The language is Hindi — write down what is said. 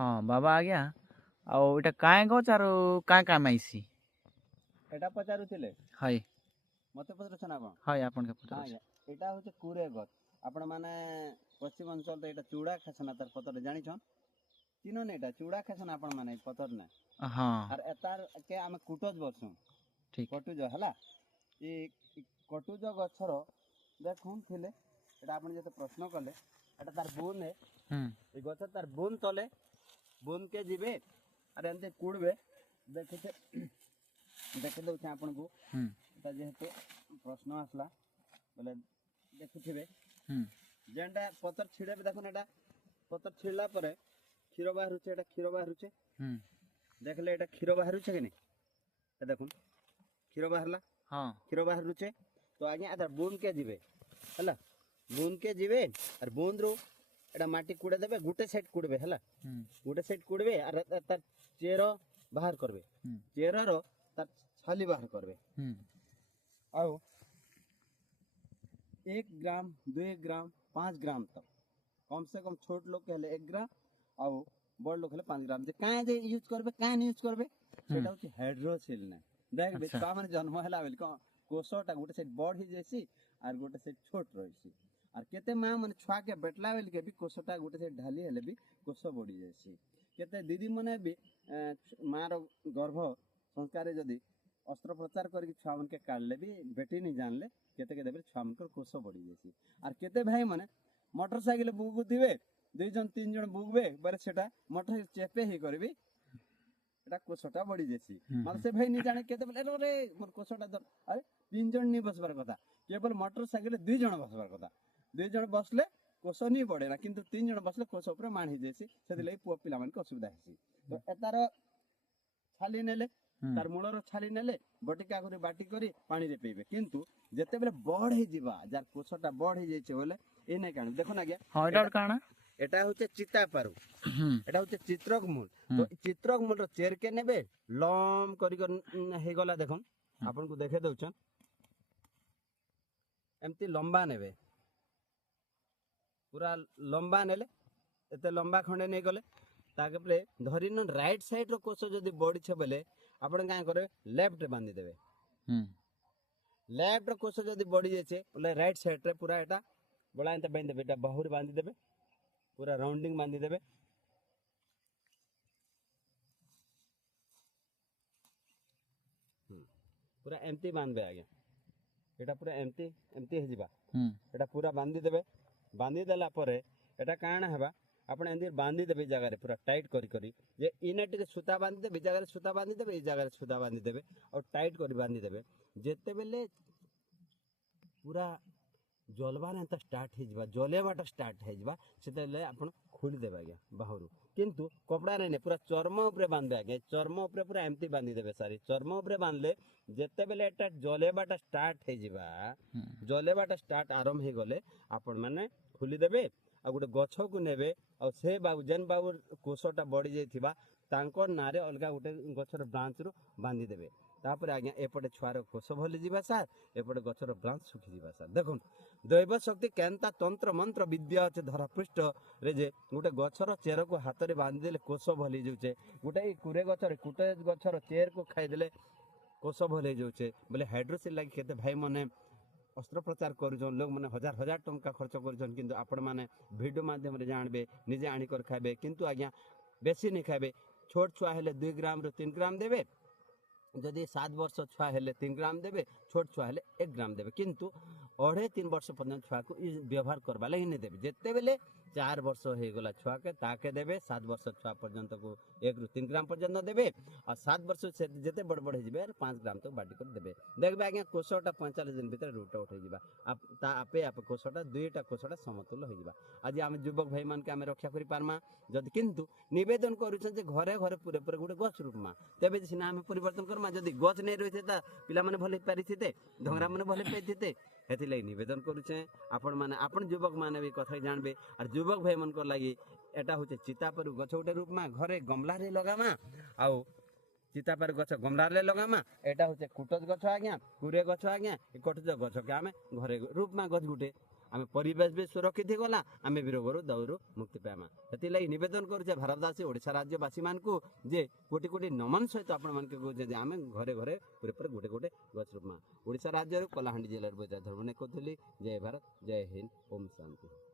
हाँ बाबा आज्ञा ଆଉ ଏଇଟା କାଏଁ ଗଛ ଆରୁ କାଏଁ କାଏଁ ମାଇସି ଏଟା ପଚାରୁଥିଲେ ହଇ ମତେ ପଚାରୁଛ ନା କଣ? ହଇ ଆପଣକେ ହଁ ପଚାରୁଛି ଆଜ୍ଞା ଏଇଟା ହଉଛି କୁରେ ଗଛ। ଆପଣ ମାନେ ପଶ୍ଚିମ ଅଞ୍ଚଳରେ ଏଇଟା ଚୁଡ଼ା ଖାଇସନ ତାର ପତ୍ରରେ ଜାଣିଛନ୍ ଚିହ୍ନନ ଏଇଟା ଚୁଡ଼ା ଖାଇସନ ଆପଣ ମାନେ ପତର ନା ହଁ ଆର୍ ଏତାର କେ ଆମେ କୁଟଜ ବସୁ ଠିକ୍ କଟୁଜ ହେଲା ଏ କଟୁଜ ଗଛର ଦେଖୁନ ଥିଲେ ଏଟା ଆପଣ ଯେତେ ପ୍ରଶ୍ନ କଲେ ଏଟା ତାର ବୁନ ହୁଁ ଏ ଗଛ ତାର ବୁନ ତଲେ ବୁନ କେ ଯିବେ ଆରେ ଏମିତି କୁଡ଼ବେ ଦେଖୁଛେ ଦେଖି ଦେଉଛି ଆପଣଙ୍କୁ ହୁଁ এটা যেহেতু প্রশ্ন আসলা বলে দেখুথিবে ହୁଁ যেটা পতর ছিড়েবে দেখুন এটা পতর ছিড়লা পরে ক্ষীর বাহারুছে এটা ক্ষীর বাহারুছে ହୁଁ দেখলে এটা ক্ষীর বাহারুছে কি এ দেখুন ক্ষীর বাহারলা ହଁ ক্ষীর বাহারুছে তো আজ্ঞা এটা বুন কে যাবে হলা বুন কে যাবে আর বুন রু এটা মাটি কুড়ে দেবে গোটে সাইড কুড়বে হলা ହୁଁ গোটে সাইড কুড়বে আর তার চের বাহার করবে ହୁଁ চেরর তার ছালি বাহার করবে ହୁଁ आओ 1 ग्राम 2 ग्राम 5 ग्राम तक कम से कम छोट लोग कहले 1 ग्राम आओ बड़ लोग कहले 5 ग्राम जे काहे जे यूज करबे काहे नहीं यूज करबे सेटा होची हाइड्रोसिल ने देख बे अच्छा। का माने जन्म होला बेल को कोसोटा गोटे से बड़ ही जैसी और गोटे से छोट रहिसी और केते मां माने छुआ के बेटला बेल के भी कोसोटा गोटे से ढाली हेले भी कोसो बड़ी जैसी केते दीदी मने भी मां रो गर्भ संस्कार जदी अस्त्रोपचार करके छुआ मन के काढ़ले भी बेटी नहीं जानले केते केते बेर छुआ मन को कोसो बड़ी जैसी और केते भाई माने मोटरसाइकिल बुगु दिबे 2 जन 3 जन बुगबे बरे सेटा मोटर चेपे ही करबी एटा कोसोटा बड़ी जैसी माने से भाई नहीं जाने केते बोले रे मोर कोसोटा दर अरे 3 जन नहीं बसबार कथा केवल मोटरसाइकिल 2 जन बसबार कथा 2 जन बसले कोसो नहीं पड़े ना किंतु 3 जन बसले कोसो ऊपर मान ही जैसी सेति लई पुआ पिला मन को असुविधा हेसी तो एतार छाली नेले तार मूलर छाली नेले बटिका करी बाटी करी पानी रे पीबे किंतु जेते बेले बड़ ही जीवा जार कोसोटा बड़ ही जाइछे बोले ए नै काण देखो ना गया ହଁ ଏଇଟା ଗୋଟେ କାଣା এটা হচ্ছে চিতা পারু ହୁଁ এটা হচ্ছে চিত্রক মূল তো চিত্রক মূলর চেরকে নেবে লম করি হয়ে গলা দেখুন আপনাকে দেখে দউছন এমতি লম্বা নেবে পুরা লম্বা নেলে এতে লম্বা খন্ডে নেই গলে তারপরে ধরিন রাইট সাইড র কোষ যদি বড়িছে বলে আপন কাঁ করে লেফট রে বাঁধি দেবে ହୁଁ লেফট র কোষ যদি বড়ি যাচ্ছে বলে রাইট সাইড রে পুরা এটা বড়া এতে বাঁধি দেবে এটা বাহুর বাঁধি দেবে पूरा राउंडिंग बांधी देबे पूरा एमती बांधबे आगे एटा पूरा एमती एमती हे जिबा ହୁଁ एटा पूरा बांधी देबे बांधी देला परे एटा काण हेबा आपण एंदी बांधी देबे जगह रे पूरा टाइट करी करी जे इने टिके सुता बांधी देबे जगह रे सुता बांधी देबे ए जगह रे सुता बांधी देबे और टाइट करी बांधी देबे जेते बेले पूरा जलवा ने स्टार्ट हो जावा जलेवाटा स्टार्ट हो जावा से आप खोली देवे आज्ञा बाहर किंतु कपड़ा नहीं पूरा चर्म उपरे बांधे आज्ञा चर्म उपरे पूरा एमती बांधी देवे सारी चर्म उपरे बांधले जिते बेले एटा जलेवाटा स्टार्ट हो जावा जलेवाटा स्टार्ट आरंभ हो गले आपण माने खोली देवे आ गोटे गछ को नेबे और से बाबू जेन बाबू कोषटा बढ़ी जाइथिबा तांकर नारे अलगा गोटे गछर ब्रांच रु बांधी देवे तापर आज्ञा एपटे छुआर कोष भली जीवा सार एपटे गछर ब्रांच सुखी जीवा सार देखुन दैव शक्ति केनता तंत्र मंत्र विद्या अच्छे धरापृष्ठ रे जे गोटे गछर चेर को हाथ में बांधी देले कोष भली जाऊे गोटे कुरे गछर कुटे गछर चेर को खाईदेले कोष भली जाऊे बोले हाइड्रोसिल लगे केते भाई माने अस्त्रोपचार करुछन लोग माने हजार हजार टंका खर्च करुछन किंतु आपण माने वीडियो माध्यम रे जानबे निजे आनी कर खाबे किंतु आज्ञा बेसी नहीं खाबे छोट छुआ हेले 2 ग्राम रो 3 ग्राम देबे जदि 7 वर्ष छुआ हेले 3 ग्राम देबे छोट छुआ हेले 1 ग्राम देबे किंतु 2.5-3 वर्ष पर्यंत छुआ को व्यवहार करबा लगी नहीं देबे जेते बेले 4 वर्ष हो गला छुआ के ताके देबे 7 वर्ष छुआ पर्यंत को 1-3 ग्राम पर्यंत देबे और 7 वर्ष से जेते बड़ बड़ जिबे 5 ग्राम तक बाटी कर देबे देखबे आज्ञा कोषटा 45 दिन भीतर रूट आउट हो जिबा आपे आप कोषटा दुईटा कोषटा समतुल हो जिबा आज आम युवक भाई मान के आम रक्षा करि पारमा जदि किंतु निवेदन करूछन जे घरे घरे पूरे पूरे गोटे गछ रूपमा तेबे सिना आम परिवर्तन करमा जदि गछ नहीं रही था पिला माने भले पारिथिते ढंगरा माने भले पाइथिते हेति लई निवेदन करूछे आपण माने आपण युवक माने भी कथा जानबे और युवक भाई मन को लागि एटा होचे चितापर गछ गोटे रूपमा घरे गमला रे लगामा आउ चितापर गछ गमला रे लगामा एटा होचे कुटज गछ आज्ञा कुरे गछ आज्ञा कटज गछ के आमे घरे रूपमा गछ गुटे आम परिवेश भी सुरक्षित गला आम भी रोग दाउरू मुक्ति पाइमा से नवेदन करुचे भारतवासी ओडिशा राज्यवासी मान को जे कोटि कोटि नमन सहित आपण मान कहे आम घरे घरे पूरे गोटे गोटे गछ रोपमा ओडिशा राज्य कलाहांडी जिले धर्मने कहली जय भारत जय हिंद ओम शांति।